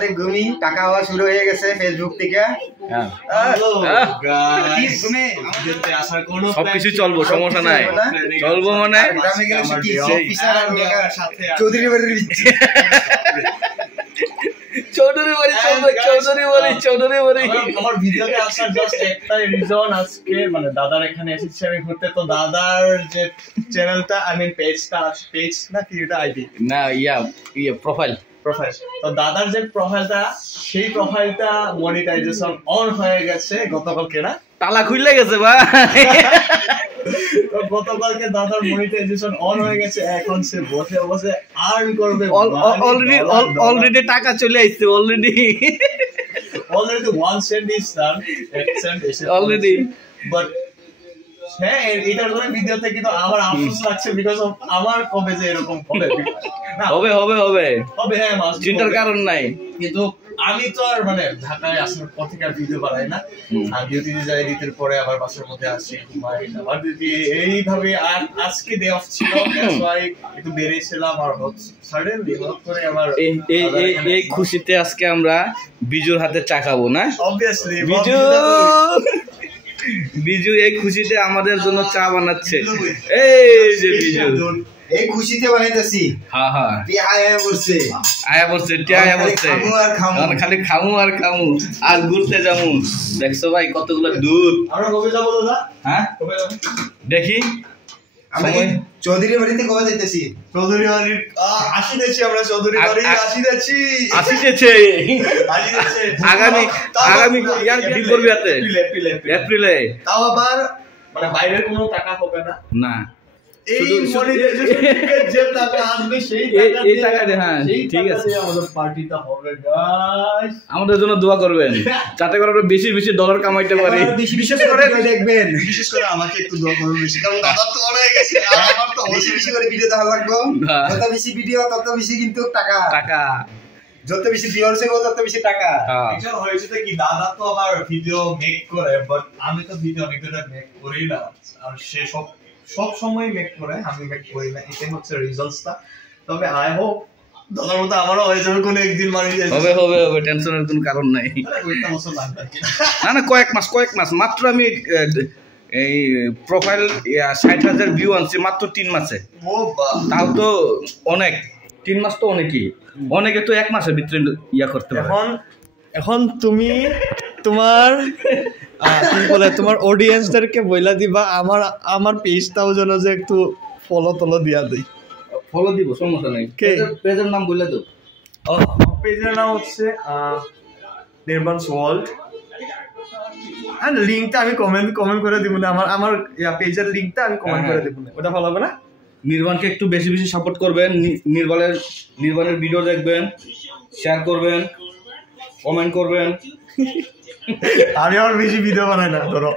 আমাদের গুমি টাকা হওয়া শুরু হয়ে গেছে ফেসবুক থেকে। সবকিছু চলবো, সমস্যা নাই, চলবো মানে চৌধুরী বাড়ির চৌধুরী বাড়ি চলবে, চৌধুরী বাড়ি, চৌধুরী বাড়ি। আমার ভিডিওতে আসার জাস্ট একটাই রিজন, আজকে মানে দাদার এখানে এসেছি আমি ঘুরতে। তো দাদার যে চ্যানেলটা আই মিন পেজটা, পেজ না কি এটা আইডি না ইয়া প্রোফাইল, তো দাদার যে প্রোফাইলটা, সেই প্রোফাইলটা মনিটাইজেশন অন হয়ে গেছে গতকালকে, না তালা খুলে গেছে ভাই। তো গতকালকে দাদার মনিটাইজেশন অন হয়ে গেছে, এখন সে বসে বসে আর্ন করবে। অলরেডি টাকা চলে আসছে, already 1 cent is done, 1 cent already. But হ্যাঁ, এটার করে ভিডিওতে কিন্তু আমার আফসোস লাগছে, বিকজ অফ আমার কবে যে এরকম হবে। হবে হবে হবে হবে, হ্যাঁ, চিন্তার কারণ নাই। কিন্তু আমি তো আর মানে ঢাকায় আসার পর থেকে আর ভিডিও বানাই না। আর ডিউটিতে যাই, ডিউটির পরে আবার বাসার মধ্যে আসি, ঘুমাই, আবার ডিউটি, এইভাবে। আর আজকে ডে অফ ছিল, একটু বেরিয়েছিলাম, আর সাডেনলি হঠাৎ করে আমার এই খুশিতে আজকে আমরা বিজুর হাতে চা খাবো, না? অবভিয়াসলি বিজু এই খুশিতে আমাদের জন্য চা বানাচ্ছে। এই যে বিজু এই খুশিতে বানাইতেছি। হ্যাঁ হ্যাঁ, আয়া বলছে খালি খামু আর খামু আর ঘুরতে যাবো। দেখছো ভাই কতগুলো দুধ। আমরা কবে যাবো দাদা? হ্যাঁ দেখি আমরা চৌধুরী বাড়িতে কবে যাইতেছি? চৌধুরী বাড়ির আসিতেছি, আমরা চৌধুরী বাড়ি আসিতেছি। আগামী কি করবি হাতে? এপ্রিলে। তাও আবার মানে বাইরের কোনো টাকা হবে না, না এই যে টাকা আসবে সেই টাকা দিয়ে। হ্যাঁ ঠিক আছে, আমাদের পার্টিটা হবে গাইস। আমাদের জন্য দোয়া করবেন যাতে করে আমরা বেশি বেশি ডলার কামাইতে পারি। বিশেষ করে দেখবেন, বিশেষ করে আমাকে একটু দোয়া করবেন বেশি, কারণ দাদা তো অনেক গেছে, আমার তো বেশি বেশি করে ভিডিও দেখা লাগবে। যত বেশি ভিডিও তত বেশি কিন্তু টাকা, যত বেশি ভিউয়ার্স হবে তত বেশি টাকা। এটা হয়েছে কি, দাদা তো আবার ভিডিও মেক করে, বাট আমি তো ভিডিও অনেক দিন মেক করি না, আর সে সব সময় মেক করে, আমি মেক করি না। এটাই হচ্ছে রিজাল্টসটা। তবে আই হোপ দাদার মতো আমারও হয়ে যাবে কোনো একদিন, মারি যাবে। হবে হবে হবে, টেনশনের কোনো কারণ নাই। না না, কয়েক মাস মাত্র। আমি এই প্রোফাইল 60,000 ভিউ আনছি মাত্র 3 মাসে। তাও তো অনেক, 3 মাস তো অনেকই। অনেকে তো 1 মাসের ভিতরে ইয়া করতে পারে। এখন তুমি তোমার কি বলে, তোমার অডিয়েন্সদেরকে বইলা দিবা আমার পেজটাও যেন যে একটু ফলো দিয়া দেই। ফলো দিব, সমস্যা নাই। পেজের নাম বলে দাও। পেজের নাম হচ্ছে নির্বাণস ওয়ার্ল্ড। আর লিংকটা আমি কমেন্ট করে দিব না, আমার পেজের লিংকটা আমি কমেন্ট করে দিব না, ওটা ভালো হবে না? নির্বাণকে একটু বেশি বেশি সাপোর্ট করবেন। নির্বাণের ভিডিও দেখবেন, শেয়ার করবেন, কমেন্ট করবেন। আমি আর বেশি ভিডিও বানাই না। ধরো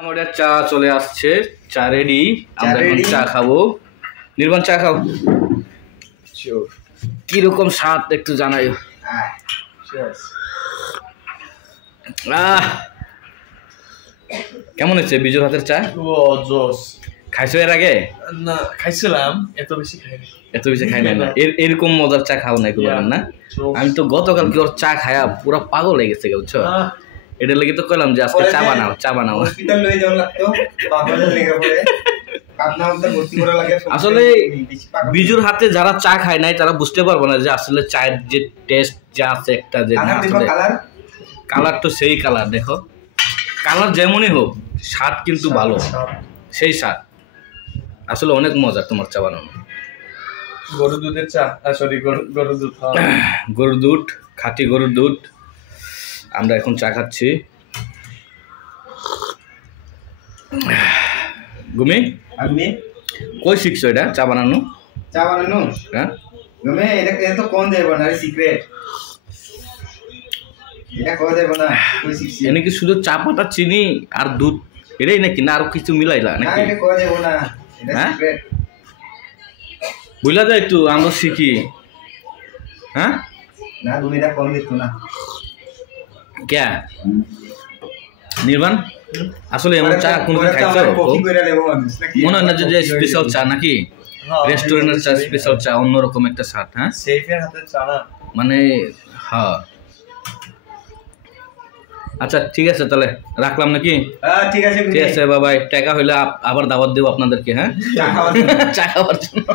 আমাদের চা চলে আসছে, চা রেডি, আমরা এখন চা খাবো। নির্বাণ চা খাও, কিরকম স্বাদ একটু জানাই। কেমন হচ্ছে বিজুর হাতের চা? খাইছো এর আগে? না, খাইছিলাম, এত বেশি খাই না। এরকম মজার চা খাও নাই কোনোদিন, না? আমি তো গতকাল কি ওর চা খায়া পুরো পাগল হয়ে গেছে, বুঝছো? এটার লেগে তো কইলাম যে আজকে চা বানাও। আসলে বিজুর হাতে যারা চা খায় নাই তারা বুঝতে পারবো না যে আসলে চায়ের যে টেস্ট যা আছে একটা, যে কালার তো সেই কালার। দেখো কালার যেমনই হোক, স্বাদ কিন্তু ভালো, সেই স্বাদ। আসলে অনেক মজা তোমার চা বানানো। গরুর দুধের চা, সরি গরুর দুধ, খাঁটি গরুর দুধ। আমরা এখন চা খাচ্ছি। গুমি কই শিখছো এটা চা বানানো? হ্যাঁ, এটা তো কোন দেব না, সিক্রেট। এটা কোন দেব না, কই শিখছি? এনে কি শুধু চা পাতা, চিনি আর দুধ এটাই নাকি, না আরো কিছু মিলাইলা নাকি? না, এটা কোন দেব না, এটা সিক্রেট। বুঝলা যায় তো, আমরা শিখি। হ্যাঁ না, তুমি এটা কোন দিত না কে? নির্বাণ আসলে এমন চা কোনদিন খাইছো? মনে হয় না যে স্পেশাল চা নাকি, রেস্টুরেন্টের চা স্পেশাল চা, অন্যরকম একটা স্বাদ। হ্যাঁ, শেফের হাতের চা না মানে, হ্যাঁ আচ্ছা ঠিক আছে তাহলে রাখলাম নাকি? ঠিক আছে বাবাই, টাকা হইলে আবার দাওয়াত দেব আপনাদেরকে। হ্যাঁ, চা খাওয়ার জন্য।